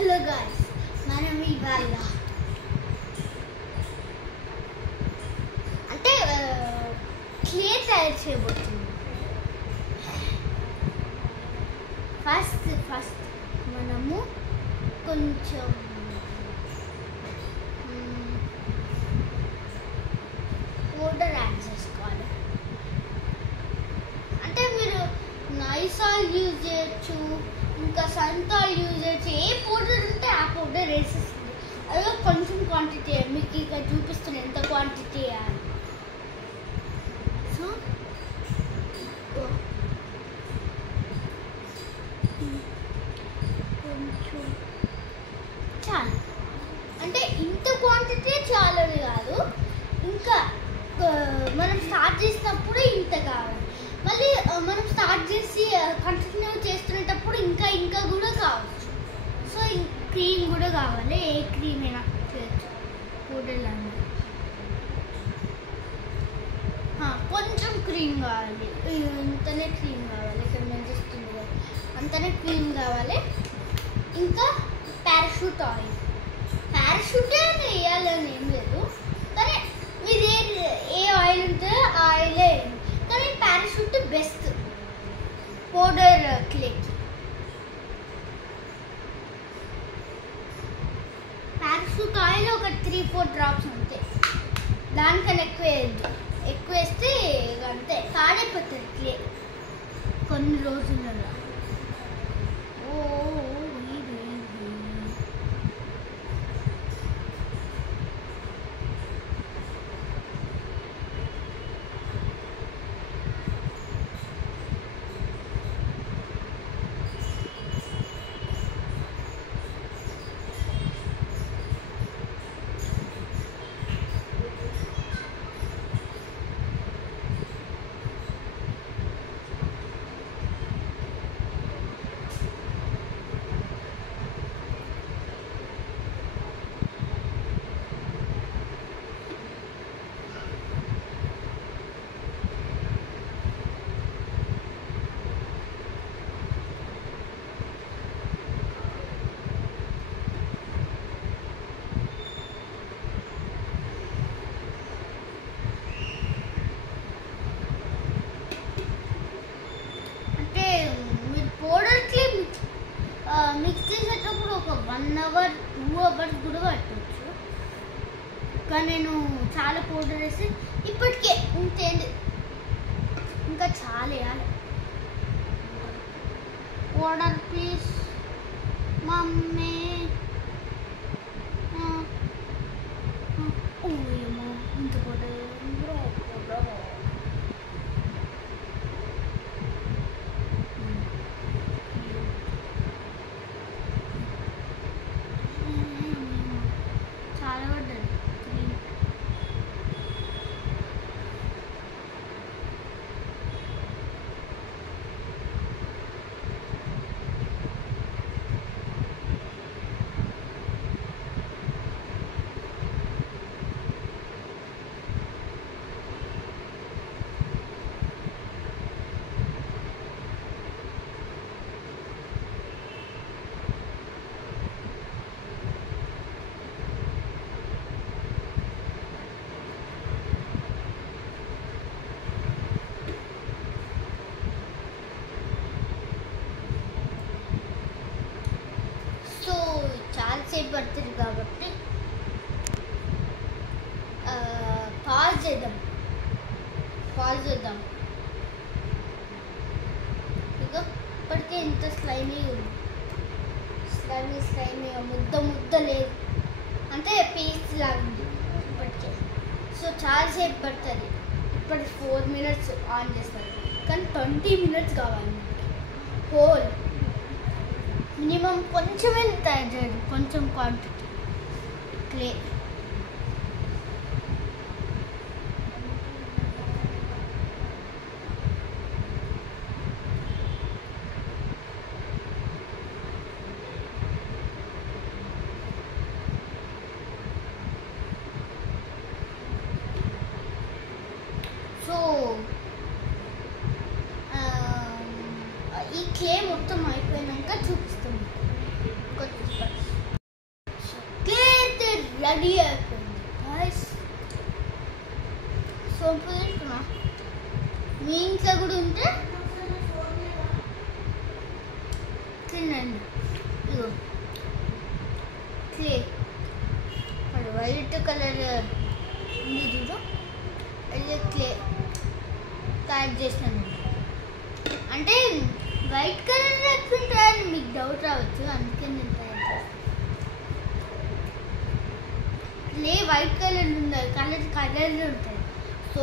Hello guys, మనం ఇవాళ అంటే క్లే తయారు చేయబోతున్నాం. ఫస్ట్ మనము కొంచెం పౌడర్ యాడ్ చేసుకోవాలి. అంటే మీరు నైసాల్ యూజ్ చేయొచ్చు, ఇంకా సంతాల్ యూజ్ చేయొచ్చు. ఏ పౌడర్ ఉంటే ఆ పౌడర్ వేసేస్తుంది. అదే కొంచెం క్వాంటిటీ మీకు ఇక చూపిస్తుంది ఎంత క్వాంటిటీ వేయాలి. సో కొంచెం చాలు, అంటే ఇంత క్వాంటిటీ చాలని కాదు, ఇంకా మనం స్టార్ట్ చేసినప్పుడు ఇంత కావాలి. మళ్ళీ మనం స్టార్ట్ చేసి కంటిన్యూ చేస్తున్నప్పుడు ఇంకా కూడా కావచ్చు. సో క్రీమ్ కూడా కావాలి. ఏ క్రీమ్ అయినా చేయొచ్చు. పౌడర్ లాగా కొంచెం క్రీమ్ కావాలి. ఇంతనే క్రీమ్ కావాలి. ఇక్కడ నేను చేస్తుంది కదా అంతనే క్రీమ్ కావాలి. ఇంకా పారాషూట్ ఆయిల్. పారాషూటే వేయాలని ఏం లేదు, కానీ మీరు ఏ ఆయిల్ ఉంటుందో ఆ ఆయిలే. కానీ పారాషూట్ బెస్ట్ పౌడర్ క్లేకి. పారాషూట్ ఆయిల్ ఒక 3-4 డ్రాప్స్ అంతే, దానికన్నా ఎక్కువ వేస్తే అంతే పాడైపోతుంది క్లే కొన్ని రోజులలో. మిక్స్ చేసేటప్పుడు ఒక 1 అవర్ 2 అవర్స్ కూడా పట్టవచ్చు. కానీ నేను చాలా పౌడర్ వేసి ఇప్పటికే ఇంతేంది, ఇంకా చాలా వేయాలి. Powder please mummy. ఇంత పౌడర్ సేపు పడుతుంది కాబట్టి పాజ్ చేద్దాం. ఇక ఇప్పటికే ఇంత స్లైమీ ఉంది, స్లైమీ ముద్ద లేదు, అంటే పేస్ట్ లాగా ఉంది ఇప్పటికే. సో చాలాసేపు పడుతుంది. ఇప్పటి 4 minutes ఆన్ చేస్తారు, కానీ 20 minutes కావాలి హోల్. మినిమం కొంచెమే తయారు చేయాలి, కొంచెం క్వాంటిటీ క్లే. సో ఈ క్లే మొత్తం అయిపోయినాక చూపిస్తాం. రెడీ అయిపోయింది గైస్. సోంపు తింటున్నా. మీ ఇంట్లో కూడా ఉంటే తినండి. ఇగో క్లే అది వైట్ కలర్ ఉంది చూడు, అది క్లే తయారు చేసినాను. అంటే వైట్ కలర్ ఎట్లుంటాయని మీకు డౌట్ రావచ్చు, అందుకే నేను తయారు చేస్తాను. వైట్ కలర్ ఉండదు, కలర్ ఉంటుంది. సో